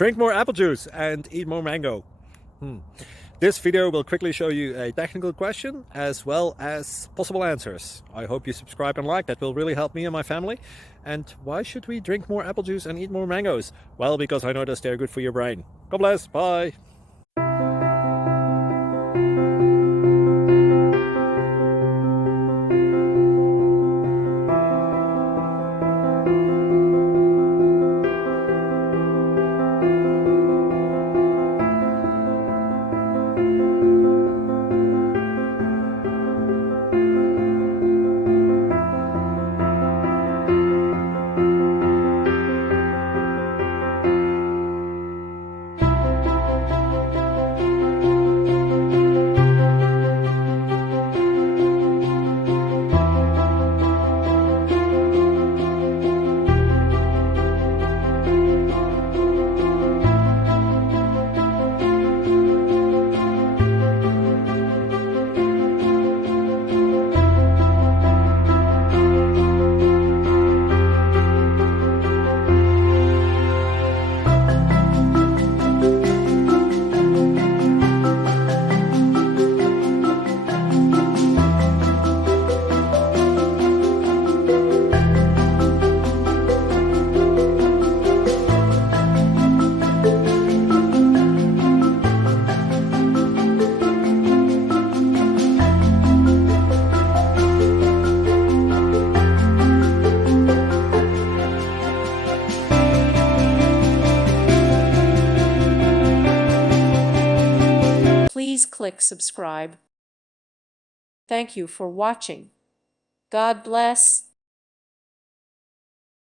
Drink more apple juice and eat more mango. This video will quickly show you a technical question as well as possible answers. I hope you subscribe and like, that will really help me and my family. And why should we drink more apple juice and eat more mangoes? Well, because I noticed they're good for your brain. God bless, bye. Please click subscribe. Thank you for watching. God bless.